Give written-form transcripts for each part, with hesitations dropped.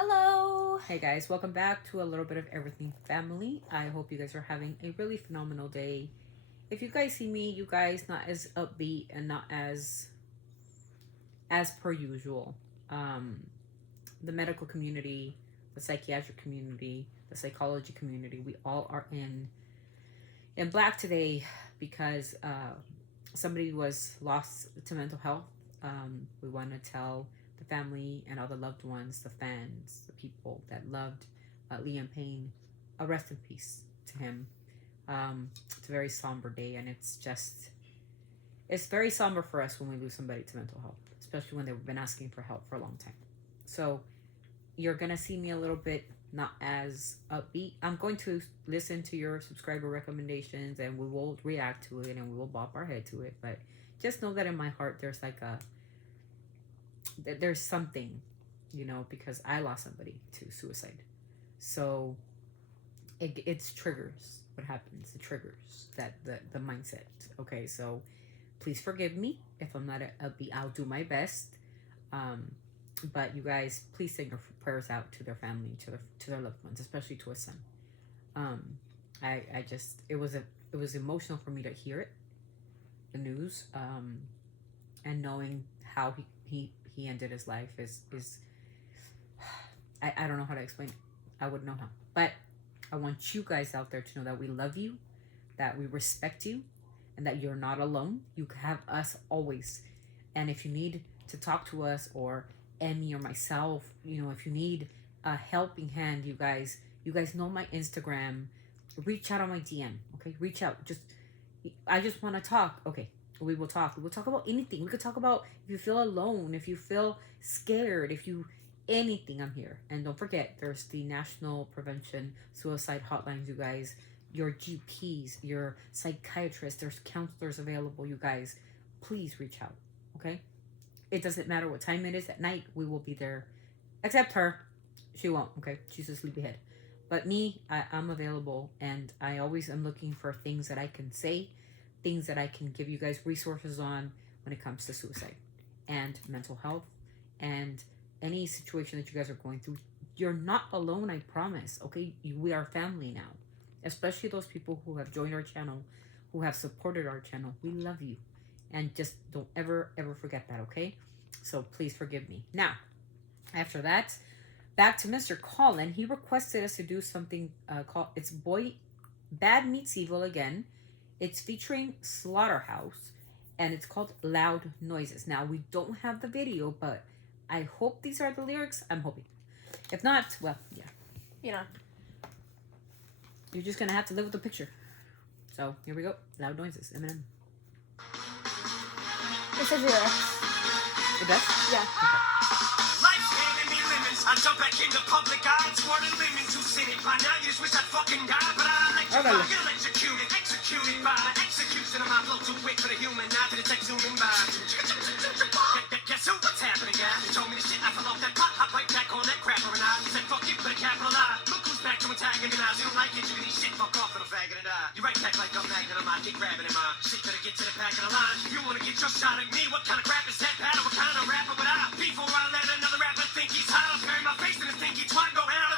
Hello. Hey guys, welcome back to a little bit of everything family. I hope you guys are having a really phenomenal day. If you guys see me, you guys not as upbeat and not as per usual. Um, the medical community, the psychiatric community, the psychology community, we all are in black today because somebody was lost to mental health. We want to tell the family and all the loved ones, the fans, the people that loved Liam Payne, a rest in peace to him. It's a very somber day, and it's very somber for us when we lose somebody to mental health, especially when they've been asking for help for a long time. So you're gonna see me a little bit not as upbeat. I'm going to listen to your subscriber recommendations, and we will react to it, and we will bop our head to it. But just know that in my heart, there's something, because I lost somebody to suicide. So it's triggers what happens. It triggers the mindset. Okay, so please forgive me if I'm not upbeat. I'll do my best. But you guys, please send your prayers out to their family, to their loved ones, especially to a son. I just it was emotional for me to hear it, the news, and knowing how he ended his life is I don't know how to explain it. I wouldn't know how, but I want you guys out there to know that we love you, that we respect you, and that you're not alone. You have us always. And if you need to talk to us, or Emmy or myself, if you need a helping hand, you guys know my Instagram. Reach out on my DM, okay? Reach out. I just want to talk. Okay, we will talk. We will talk about anything. We could talk about if you feel alone, if you feel scared, anything, I'm here. And don't forget, there's the National Prevention Suicide Hotlines, you guys. Your GPs, your psychiatrists, there's counselors available, you guys. Please reach out, okay? It doesn't matter what time it is at night, we will be there. Except her. She won't, okay? She's a sleepyhead. But me, I'm available, and I always am looking for things that I can say, things that I can give you guys resources on when it comes to suicide and mental health and any situation that you guys are going through. You're not alone, I promise, okay? We are family now. Especially those people who have joined our channel, who have supported our channel. We love you. And just don't ever forget that, okay? So please forgive me. Now, after that, back to Mr. Colin. He requested us to do something called It's Boy Bad Meets Evil again. It's featuring Slaughterhouse, and it's called Loud Noises. Now, we don't have the video, but I hope these are the lyrics. I'm hoping. If not, well, yeah. You're just gonna have to live with the picture. So, here we go. Loud Noises, Eminem. It says lyrics. It does? Yeah. Okay. Life's handing me lemons. I jump back into public eye. Squirting lemons who seen it by now. You just wish I'd fucking die. But I like you. Get electrocuted. Executed by execution of my flow too quick for the human. Not that it takes zooming by. Guess who? What's happening, guys? You told me the shit. I fell off that pot. Hop right back on that crap. And I said, fuck it, but a capital I. Look who's back to antagonize. You don't like it, you can eat shit. Fuck off, little faggot, and die. You right back like a magnet. I might get grabbing in my shit. Better get to the back of the line. You wanna get your shot at me? What kind of crap is that? Paddle? What kind of rapper would I? Before I let another rapper think he's hot, I'll bury my face in his stinky twat. Go out,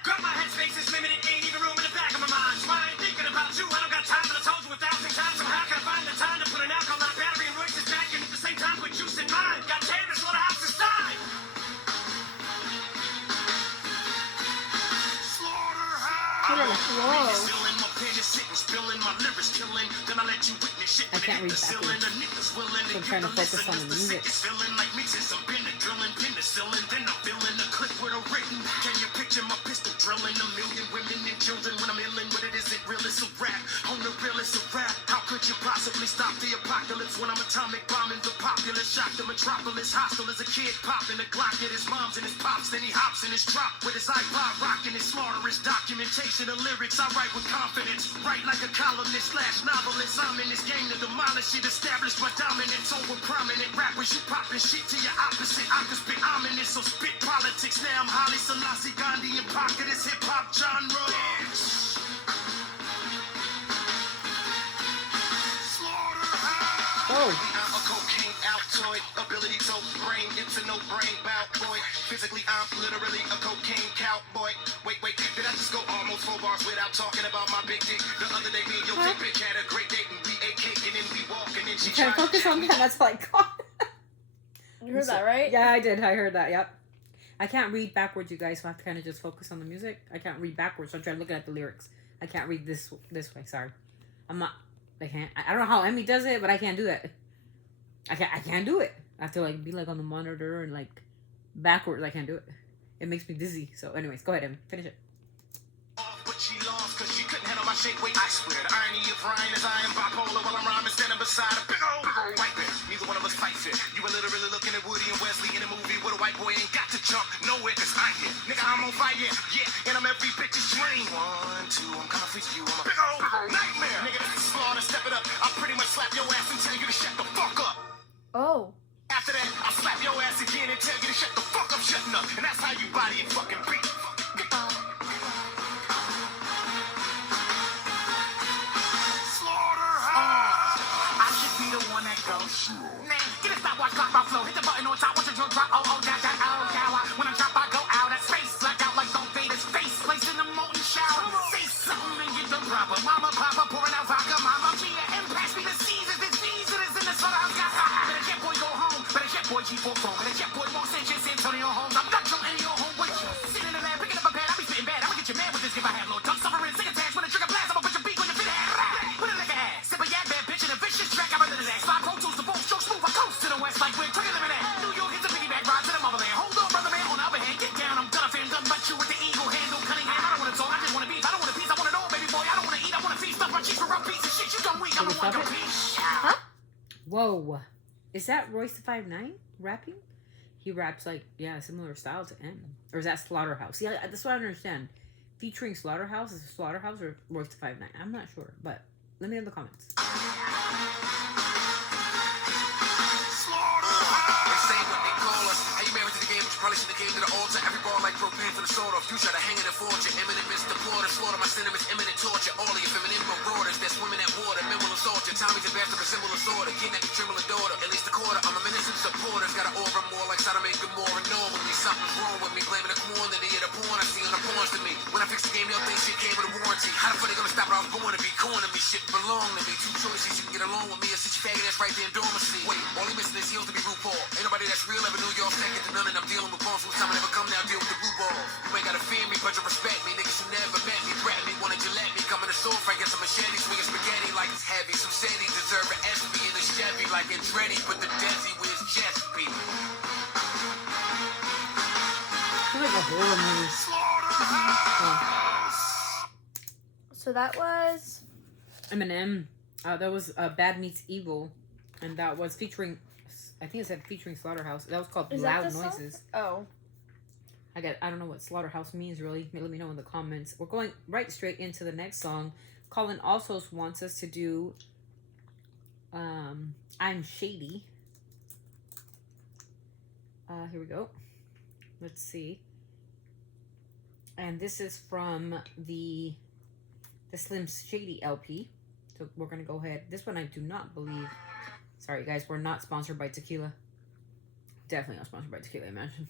grab my headspace is limited. Ain't even room in the back of my mind. So I ain't thinking about you. I don't got time, but I told you 1,000 times. So how can I find the time to put an alkaline battery and voices back in at the same time with juice in mind? God damn, this slaughterhouse is time. Slaughterhouse. Whoa. Spilling my lyrics, killing. Then I let you witness shit. I can't read backwards. So I'm trying to focus on the music. Feeling like mixing some Benadryl, penicillin. Then I'm feeling the clip with a written. Can you picture my pistol drilling 1,000,000 women and children when I'm illin'? But it isn't real, it's a rap. On the real, it's a rap. How could you possibly stop the apocalypse when I'm atomic bombing the populace? Shock the metropolis. Hostile as a kid popping a Glock at his mom's and his pops. Then he hops in his drop with his iPod rocking his slaughterous documentation of lyrics. I write with confidence. Write like a columnist / novelist. I'm in this game to demolish it. Establish my dominance over prominent rappers. You popping shit to your opposite. I can spit ominous, so spit politics. Now I'm Haile Selassie, Gandhi, and pocket this hip hop genre. Slaughterhouse. Oh. A cocaine Altoid, ability to brain, it's a no brain bout boy. Physically, I'm literally a cocaine cowboy. Wait, did I just go almost 4 bars without talking about my big dick? The other day, me and your big bitch had a great date and we ate cake and then we walked and then she Trying to tried focus on that. That's like God. You heard that, right? Yeah, I did. I heard that. Yep. I can't read backwards, you guys, so I have to kind of just focus on the music. I can't read backwards, so I'm trying to look at the lyrics. I can't read this way. Sorry, I'm not. I can't. I don't know how Emmy does it, but I can't do that. I can't do it. I have to like be like on the monitor and like backwards. I can't do it. It makes me dizzy. So, anyways, go ahead, Emmy. Finish it. But she lost because she couldn't handle my shape. Wait, I swear, the irony of Ryan is I am bipolar while I'm rhyming standing beside a big old white bitch. Neither one of us fights it. You were literally looking at Woody and Wesley in a movie where a white boy ain't got to jump nowhere because I'm here. Nigga, I'm on fire, yeah, and I'm every bitch's dream. 1, 2, I'm coming for you. I'm a big old nightmare. Nigga, this is slaughter, step it up. I'll pretty much slap your ass and tell you to shut the fuck up. Oh. After that, I'll slap your ass again and tell you to shut the fuck up, shutting up. And that's how you body and fucking beat. Man, get a stopwatch clock, my flow. Hit the button on top, watch the drum drop. Oh, down, down. When I drop, I go out at space. Black out like Darth Vader's face. Placed in the molten shower. Say something and get the proper. Mama, papa, pouring out vodka. Mama, Mia, and pass me the Caesar. This Caesar is in the slaughterhouse. Got better jet boy, go home. Better jet boy, G4 phone. Better jet boy, Los Angeles, Antonio Holmes. I'm not your any home with you. Sitting in the lab, picking up a pad. I be spitting bad. I'ma get your man with this if I have no tongue. Suffering, sick attached. When the trigger blast, I'ma put your beak on your fit ass. Put it like a ass. Sip a yak, bad bitch, in a vicious track. I'm a little ass. Slide Pro Tools, the boat, show smooth. I coast to the west like we're trigger living at. New York hits a piggyback ride to the motherland. Hold on, brother man, on the other hand. Get down, I'm done. I'm done, but you with the eagle handle. Cunningham, I don't want to talk. I just want to beef. I don't want to peace. I want it all, baby boy. I don't want to eat. I want to feast. Stuff my cheeks for rough piece of shit. You done weak. I'm the one piece. Huh? Whoa, is that Royce the 5'9" rapping? He raps like similar style to M, or is that Slaughterhouse? See, that's what I don't understand. Featuring Slaughterhouse, is it Slaughterhouse or Royce the 5'9"? I'm not sure, but let me know in the comments. Probably should have came to the altar. Every ball like propane for the soda. You try to hang it and forge it. Imminent Mr. Porter. Slaughter my sentiments. Imminent torture. All of your feminine marauders. That's women at water. Men will assault you. Tommy's the best of a symbol of sorta. Kidnap your trembling daughter. At least a quarter. I'm a menacing supporter. Got an aura more like Sodom and Gomorrah. Normally something's wrong with me. Blaming the quantity of the porn I see on the porns to me. When I fix the game, they'll think shit came with a warranty. How the fuck they gonna stop what I was born to be? Corn to me. Shit belong to me. Two choices. You can get along with me. A such faggot that's right there in dormancy. Wait, all he missing is heels to be RuPaul. Ain't nobody that's real ever New York second to none, and I'm dealing with bones who's time I never come now, deal with the blue balls. You ain't gotta fear me, but you respect me. Niggas who never met me, threaten me, wanted you let me come in the store, fight, get some machete, swinging spaghetti like it's heavy. Some said he deserve an SB in the Chevy like Andretti, but the Desi with his chest beat. It's like a horror movie. So that was Eminem. That was Bad Meets Evil, and that was featuring. I think it said featuring Slaughterhouse. That was called Is Loud that the Noises. song? Oh. I don't know what Slaughterhouse means really. Let me know in the comments. We're going right straight into the next song. Colin also wants us to do I'm Shady. Here we go. Let's see. And this is from the Slim Shady LP. So we're gonna go ahead. This one I do not believe. Sorry guys, we're not sponsored by tequila. Definitely not sponsored by tequila, imagine.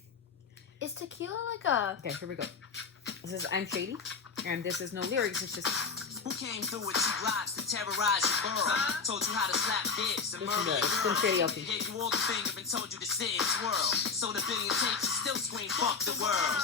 Is tequila like a... Okay, here we go. This is I'm Shady, and this is no lyrics, it's just... Who came through with 2 blocks to terrorize your girl? Told you how to slap dicks and murder your Slim girl. Shady LP. Gave you all the finger and told you to sit and twirl. Sold a billion tapes and still scream, fuck the world.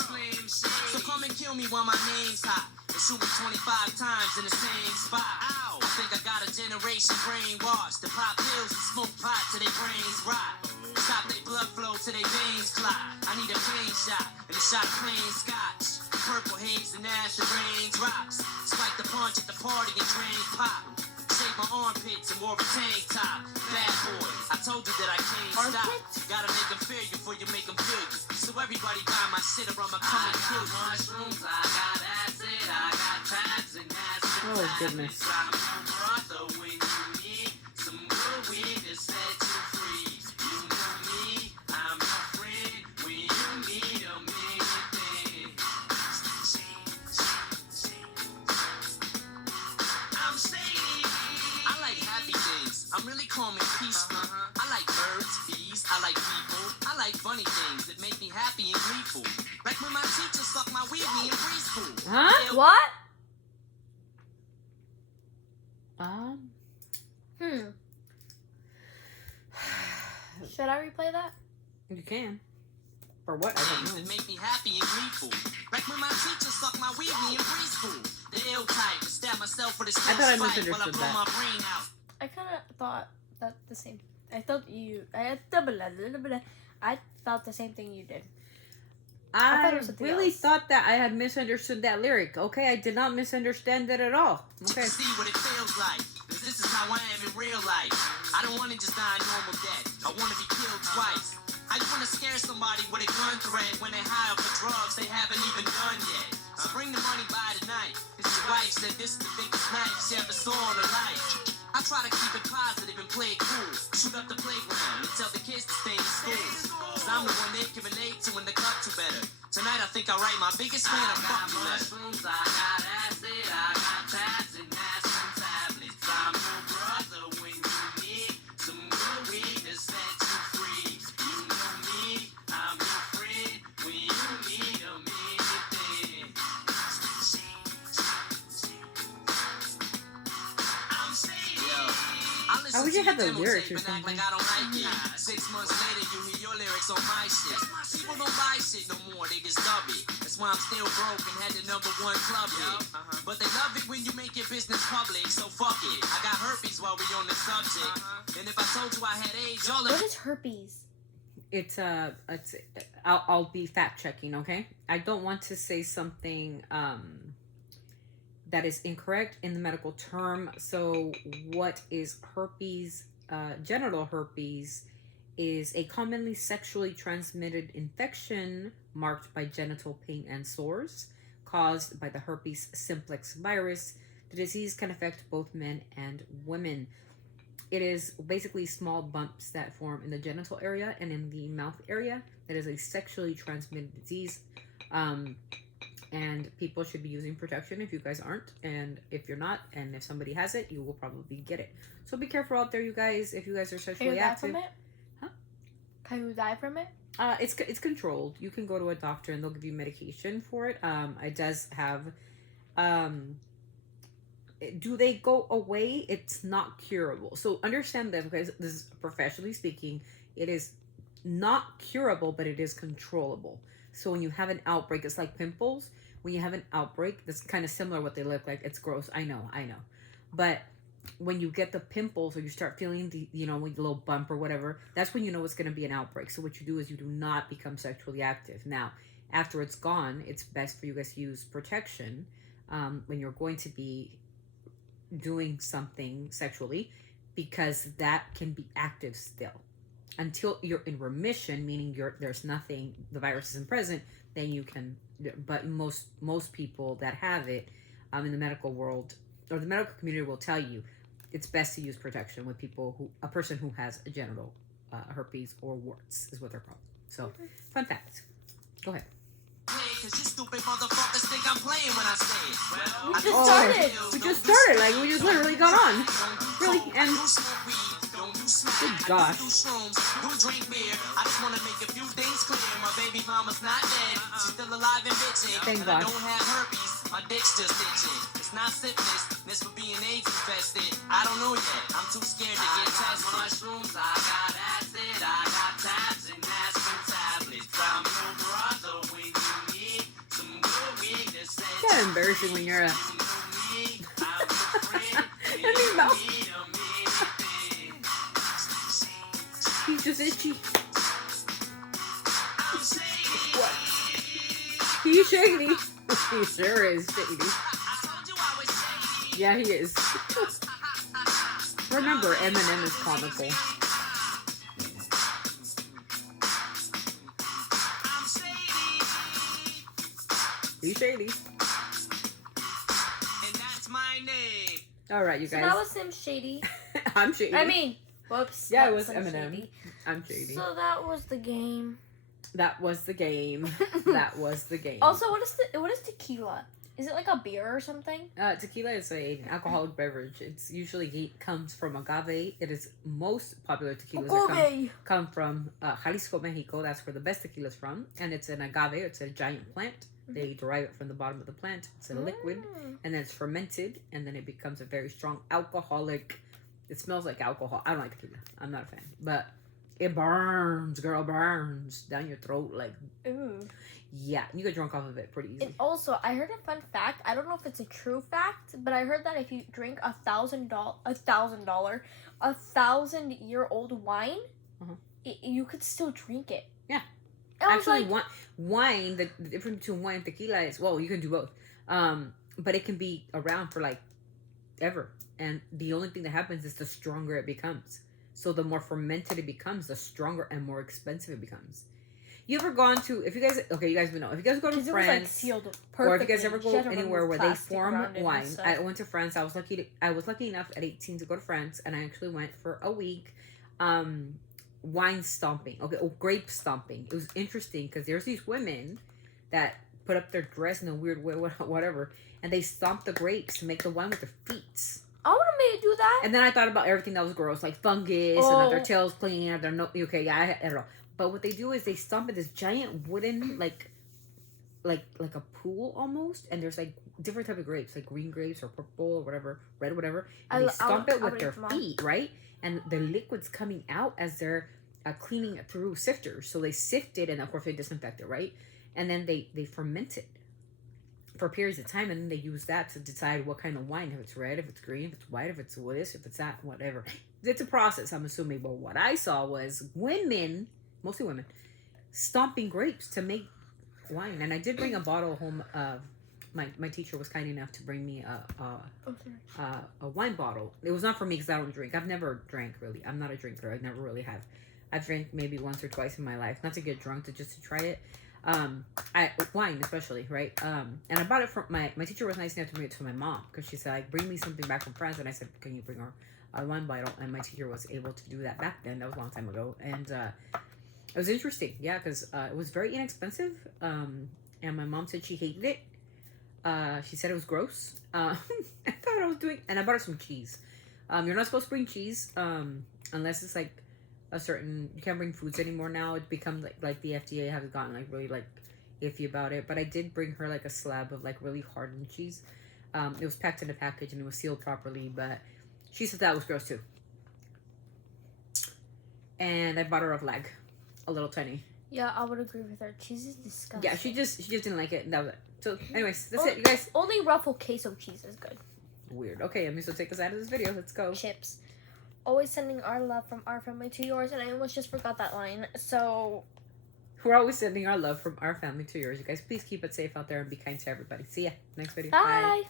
So come and kill me while my name's hot. And shoot me 25 times in the same spot. Ow! I think I got a generation brainwashed. To pop pills and smoke pot till their brains rot. Stop their blood flow till their veins clot. I need a plain shot and a shot of plain scotch. Purple haze and acid raindrops. Spike the punch at the party and drain pop. Shake my armpits and wore a tank top. Bad boy, I told you that I can't stop. Gotta make them fear you before you make them feel you. So everybody buy my shit or I'ma come and kill you. Mushrooms, I got acid, I got tabs and acid. Oh goodness. Brother, when you need some good weed to set you free. You know me, I'm your friend. When you need a million things. I'm shady. I like happy things. I'm really calm and peaceful. I like birds, bees. I like people. I like funny things that make me happy and gleeful. my teacher sucked my weed me in preschool. Huh? What? Should I replay that? You can. For what? I don't know. It make me happy and gleeful. Like when my teacher sucked my weed me in preschool. The ill type to stab myself with a I thought I spike while I misunderstood blow that. my brain out. I kind of thought that the same. I thought the same thing you did. thought it I was something really else. thought that I had misunderstood that lyric. Okay, I did not misunderstand it at all. Okay. To see what it feels like. 'Cause this is how I am in real life. I don't want to just die a normal death. I want to be killed twice. How you want to scare somebody with a gun threat when they're high off of drugs they haven't even done yet? So bring the money by tonight. Cause your wife said this is the biggest night she ever saw in her life. I try to keep it positive and play it cool. Shoot up the playground and tell the kids to stay in school. Cause I'm the one they can relate to when they cut to better. Tonight I think I'll write my biggest fan a fucking letter. I got acid, I got tabs and aspirin tablets. I'm your brother when you need some good weed to set you free. You know me, I'm your friend when you need a anything. I'm saying, I wish you had the lyrics or something. like I don't like it. 6 months later, you hear your lyrics on my shit. People don't buy shit no more, they just dub it. That's why I'm still broke and had the #1 club hit. But they love it when you make your business public, so fuck it. I got herpes while we on the subject. And if I told you I had AIDS, y'all What is herpes? It's I'll be fact checking. Okay, I don't want to say something that is incorrect in the medical term. So what is herpes? Genital herpes is a commonly sexually transmitted infection marked by genital pain and sores caused by the herpes simplex virus. The disease can affect both men and women. It is basically small bumps that form in the genital area and in the mouth area. That is a sexually transmitted disease. And people should be using protection if you guys aren't. And if you're not, and if somebody has it, you will probably get it. So be careful out there, you guys, if you guys are Can you sexually die active. from it? Huh? Can you die from it? It's controlled. You can go to a doctor and they'll give you medication for it. It does have... do they go away? It's not curable. So understand that, because this is professionally speaking, it is not curable, but it is controllable. So when you have an outbreak, it's like pimples. When you have an outbreak, that's kind of similar what they look like. It's gross. I know. But when you get the pimples or you start feeling the, with a little bump or whatever, that's when you know it's going to be an outbreak. So what you do is you do not become sexually active. Now, after it's gone, it's best for you guys to use protection when you're going to be doing something sexually, because that can be active still until you're in remission, meaning there's nothing, the virus isn't present. Then you can, but most people that have it in the medical world or the medical community will tell you it's best to use protection with a person who has a genital herpes or warts is what they're called. So fun fact. Go ahead. Cause you stupid motherfuckers think I'm playing when I say it. Well, We just started. We just started. Like, we just literally got on. Really? And good gosh. Don't drink beer. I just wanna make a few things clear. My baby mama's not dead. She's still alive and bitching. Thank And I God. don't have herpes. My dick's just itching. It's not syphilis. This for being AIDS infested. I don't know yet. I'm too scared to get tested. Mushrooms. I got acid. I got tabs and aspirin tablets. I'm your brother when you need some good weed to set It's kind of embarrassing when you're a... He's just itchy. What? He's shady. He sure is shady. Yeah, he is. Remember, Eminem is comical. He's shady. And that's my name. All right, you So guys. that was him shady. I'm shady. I mean, whoops. Yeah, it that was him Eminem. shady. I'm shady. So that was the game. That was the game. That was the game. Also, what is tequila? Is it like a beer or something? Tequila is an alcoholic beverage. It's usually comes from agave. It is most popular tequilas come from Jalisco, Mexico. That's where the best tequila is from. And it's an agave. It's a giant plant. They derive it from the bottom of the plant. It's a liquid. And then it's fermented. And then it becomes a very strong alcoholic. It smells like alcohol. I don't like tequila. I'm not a fan. But it burns, girl, burns down your throat. Like, Ooh. yeah, you get drunk off of it pretty easy. And also, I heard a fun fact. I don't know if it's a true fact, but I heard that if you drink $1,000-year-old wine, you could still drink it. Yeah. And I was Actually, like, wine, the difference between wine and tequila is, well, you can do both. But it can be around for like ever. And the only thing that happens is the stronger it becomes. So the more fermented it becomes, the stronger and more expensive it becomes. You ever gone to, if you guys, okay, you guys would know. If you guys go to 'cause it was, France, like, sealed or if you guys perfectly. ever She go had to anywhere remove where they plastic form around it and wine, stuff. I went to France. I was lucky enough at 18 to go to France, and I actually went for a week. Wine stomping, grape stomping. It was interesting because there's these women that put up their dress in a weird way, whatever, and they stomp the grapes to make the wine with their feet. I want to do that. And then I thought about everything that was gross, like fungus and that their tails clinging out their nose. Okay, yeah, I don't know. But what they do is they stomp in this giant wooden, like a pool almost, and there's like different type of grapes, like green grapes or purple or whatever, red or whatever. And they stomp it with their feet, right? And the liquid's coming out as they're cleaning it through sifters. So they sift it, and of course they disinfect it, right? And then they ferment it for periods of time, and then they use that to decide what kind of wine, if it's red, if it's green, if it's white, if it's this, if it's that, whatever. It's a process, I'm assuming. But what I saw was women, mostly women, stomping grapes to make wine. And I did bring a bottle home. My teacher was kind enough to bring me a wine bottle. It was not for me because I don't drink. I've never drank, really. I'm not a drinker. I never really have. I've drank maybe once or twice in my life, not to get drunk, just to try it. Wine especially, right? And I bought it from my teacher was nice enough to bring it to my mom because she said, like, bring me something back from France, and I said, can you bring her a wine bottle? And my teacher was able to do that back then. That was a long time ago, and it was interesting, yeah, because it was very inexpensive. And my mom said she hated it. She said it was gross. I thought I was doing, and I bought her some cheese. You're not supposed to bring cheese unless it's like a certain, you can't bring foods anymore now. It becomes like the FDA has gotten like really like iffy about it. But I did bring her like a slab of like really hardened cheese. It was packed in a package and it was sealed properly, but she said that was gross too. And I bought her a flag, a little tiny. Yeah, I would agree with her. Cheese is disgusting. Yeah, she just didn't like it, and that was it. So anyways, that's it, you guys. Only Ruffle queso cheese is good. Weird. Okay, so take us out of this video. Let's go. Chips. Always sending our love from our family to yours, and I almost just forgot that line. So we're always sending our love from our family to yours. You guys, please keep it safe out there and be kind to everybody. See ya next video. bye.